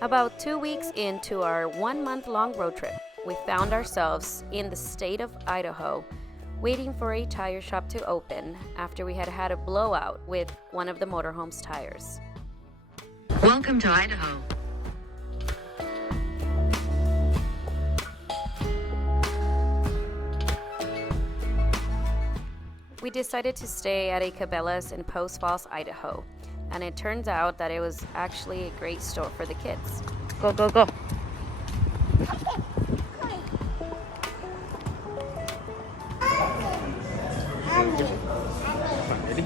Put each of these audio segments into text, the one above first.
About 2 weeks into our 1-month-long road trip, we found ourselves in the state of Idaho, waiting for a tire shop to open after we had had a blowout with one of the motorhome's tires. Welcome to Idaho. We decided to stay at a Cabellas in Post Falls, Idaho, and it turns out that it was actually a great store for the kids. Go, go, go. Ready?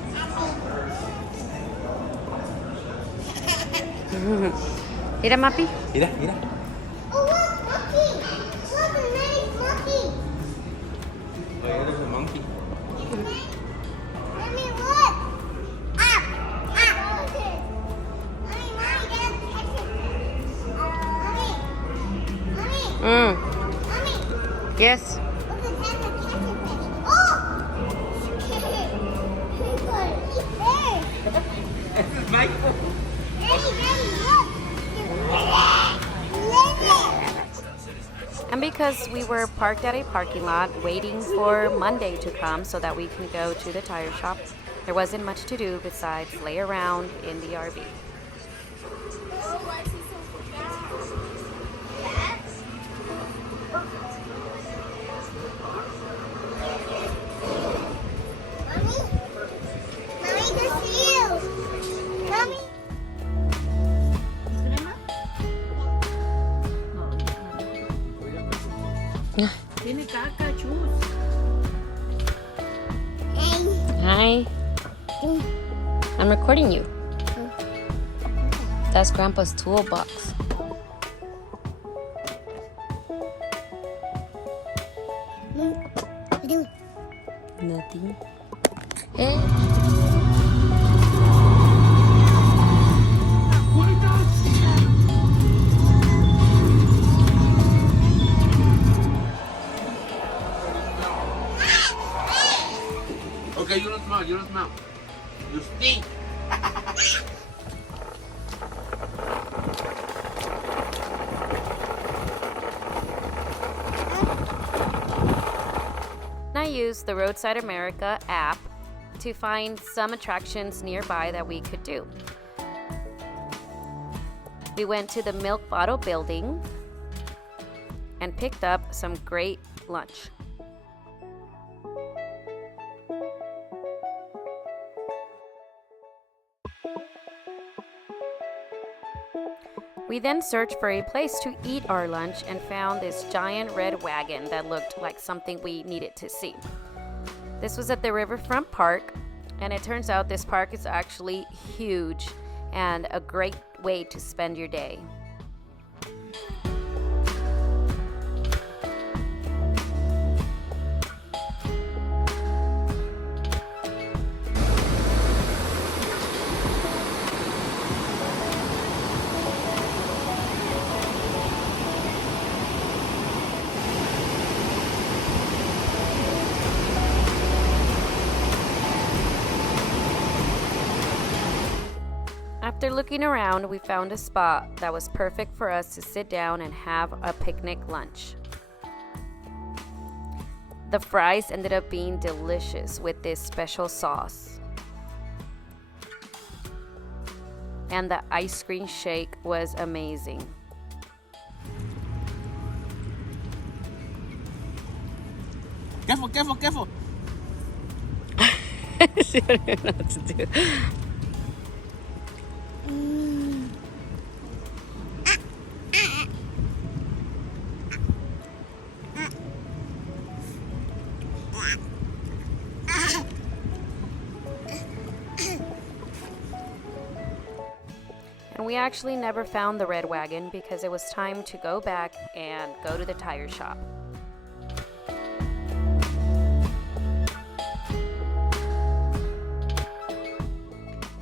Mira, Mapi. Mira, mira. Oh, look, monkey! Look, a nice monkey! Oh, yeah, there's a monkey. Mommy, look! Up! Up! Mommy, get a picture. Mommy! Mommy! Yes. Look at that, a catcher fish. Oh! He's gonna eat there. This is Michael. Daddy, look! And because we were parked at a parking lot waiting for Monday to come so that we can go to the tire shop, there wasn't much to do besides lay around in the RV. Mommy, the seals! Mommy! Tiene caca, chus. Hi. I'm recording you. That's Grandpa's toolbox. Nothing. Eh? Okay, you don't smell, you don't smell. You stink. I used the Roadside America app to find some attractions nearby that we could do. We went to the milk bottle building and picked up some great lunch. We then searched for a place to eat our lunch and found this giant red wagon that looked like something we needed to see. This was at the Riverfront Park, and it turns out this park is actually huge and a great way to spend your day. After looking around, we found a spot that was perfect for us to sit down and have a picnic lunch. The fries ended up being delicious with this special sauce. And the ice cream shake was amazing. Careful, careful, careful. She don't even know what to do. And we actually never found the red wagon because it was time to go back and go to the tire shop.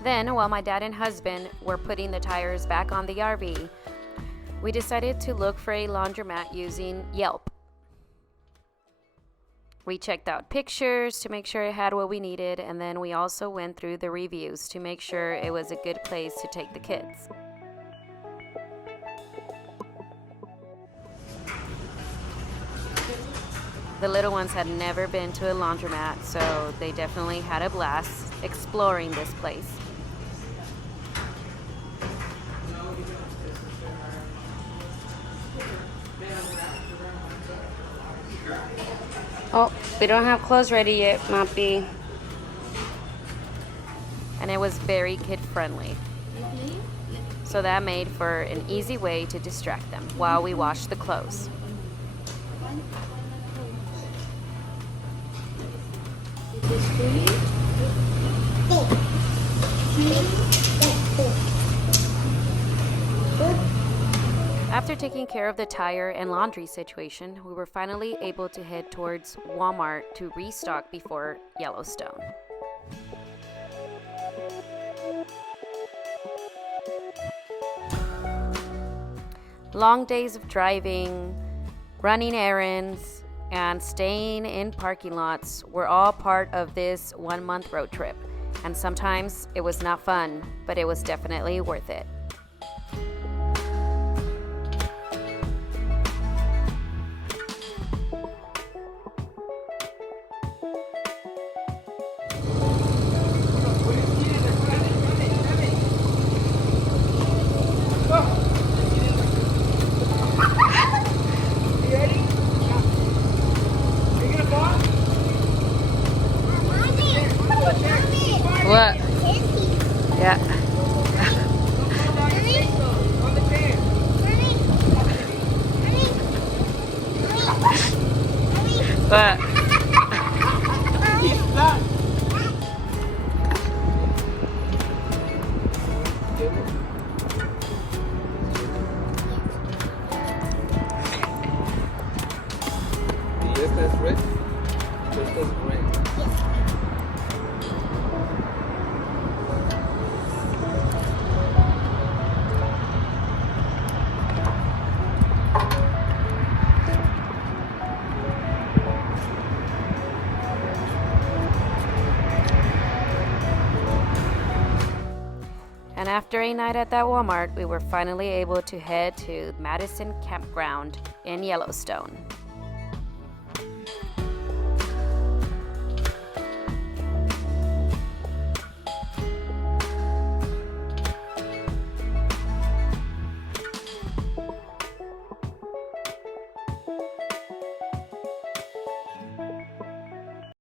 Then, while my dad and husband were putting the tires back on the RV, we decided to look for a laundromat using Yelp. We checked out pictures to make sure it had what we needed, and then we also went through the reviews to make sure it was a good place to take the kids. The little ones had never been to a laundromat, so they definitely had a blast exploring this place. Oh, we don't have clothes ready yet, Mappy. And it was very kid-friendly. So that made for an easy way to distract them while we washed the clothes. After taking care of the tire and laundry situation, we were finally able to head towards Walmart to restock before Yellowstone. Long days of driving, running errands, and staying in parking lots were all part of this 1-month road trip. And sometimes it was not fun, but it was definitely worth it. What? Yeah. What? Yes, that's red. This is red. And after a night at that Walmart, we were finally able to head to Madison Campground in Yellowstone.